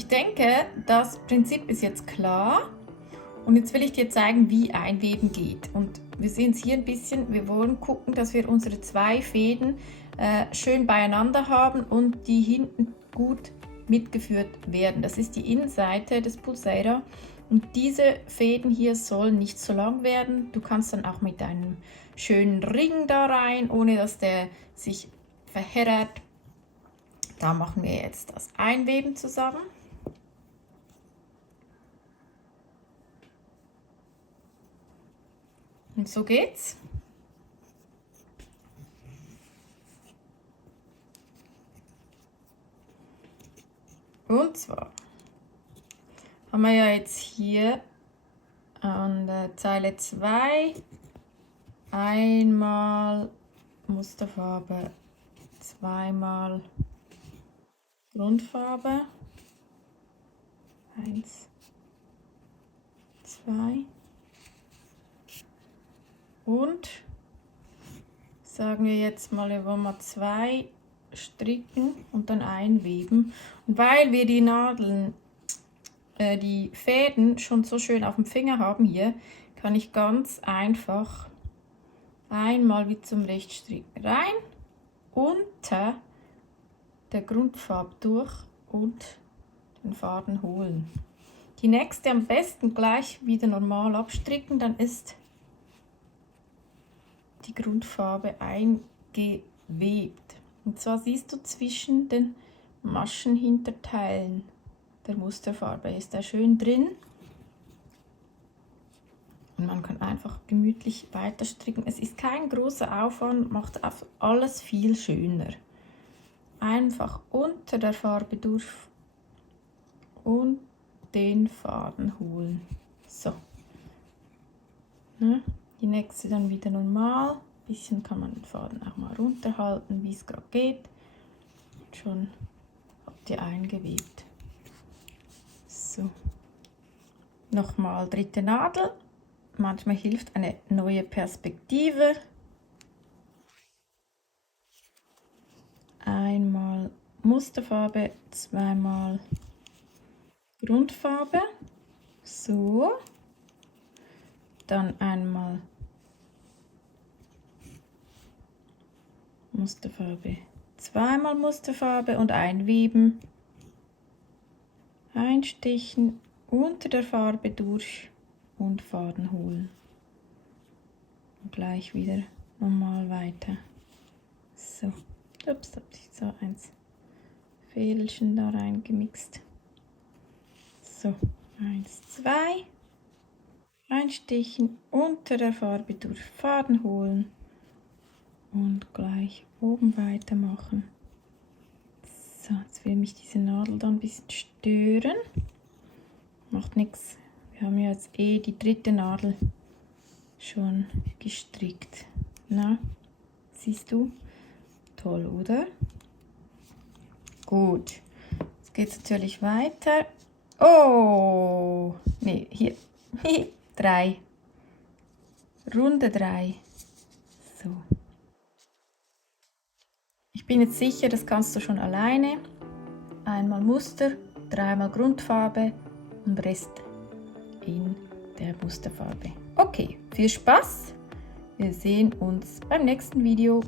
Ich denke, das Prinzip ist jetzt klar und jetzt will ich dir zeigen, wie Einweben geht. Und wir sehen es hier ein bisschen, wir wollen gucken, dass wir unsere 2 Fäden schön beieinander haben und die hinten gut mitgeführt werden. Das ist die Innenseite des Pulseira und diese Fäden hier sollen nicht so lang werden. Du kannst dann auch mit einem schönen Ring da rein, ohne dass der sich verheddert. Da machen wir jetzt das Einweben zusammen. Und so geht's. Und zwar haben wir ja jetzt hier an der Zeile 2 einmal Musterfarbe, zweimal Grundfarbe. 1, 2 und sagen wir jetzt mal, wir wollen mal 2 stricken und dann einweben. Und weil wir die Nadeln, die Fäden schon so schön auf dem Finger haben hier, kann ich ganz einfach einmal wie zum Rechtsstricken rein, unter der Grundfarbe durch und den Faden holen. Die nächste am besten gleich wieder normal abstricken, dann ist die Grundfarbe eingewebt. Und zwar siehst du zwischen den Maschenhinterteilen der Musterfarbe ist da schön drin. Und man kann einfach gemütlich weiter stricken. Es ist kein großer Aufwand, macht alles viel schöner. Einfach unter der Farbe durch und den Faden holen. So. Ja, die nächste dann wieder normal. Ein bisschen kann man den Faden auch mal runterhalten, wie es gerade geht. Und schon habt ihr eingewebt. So. Nochmal dritte Nadel. Manchmal hilft eine neue Perspektive. Einmal Musterfarbe, zweimal Grundfarbe. So. Dann einmal Musterfarbe, zweimal Musterfarbe und einweben. Einstichen, unter der Farbe durch und Faden holen. Und gleich wieder normal weiter. So. Ups, da habe ich so ein Fädelchen da reingemixt. So, 1, 2. Einstichen, unter der Farbe durch Faden holen und gleich oben weitermachen. So, jetzt will mich diese Nadel da ein bisschen stören. Macht nichts. Wir haben ja jetzt die dritte Nadel schon gestrickt. Na, siehst du? Toll, oder? Gut. Jetzt geht es natürlich weiter. Oh, nee, hier. 3. Runde 3. So. Ich bin jetzt sicher, das kannst du schon alleine. Einmal Muster, 3-mal Grundfarbe und Rest in der Musterfarbe. Okay, viel Spaß. Wir sehen uns beim nächsten Video.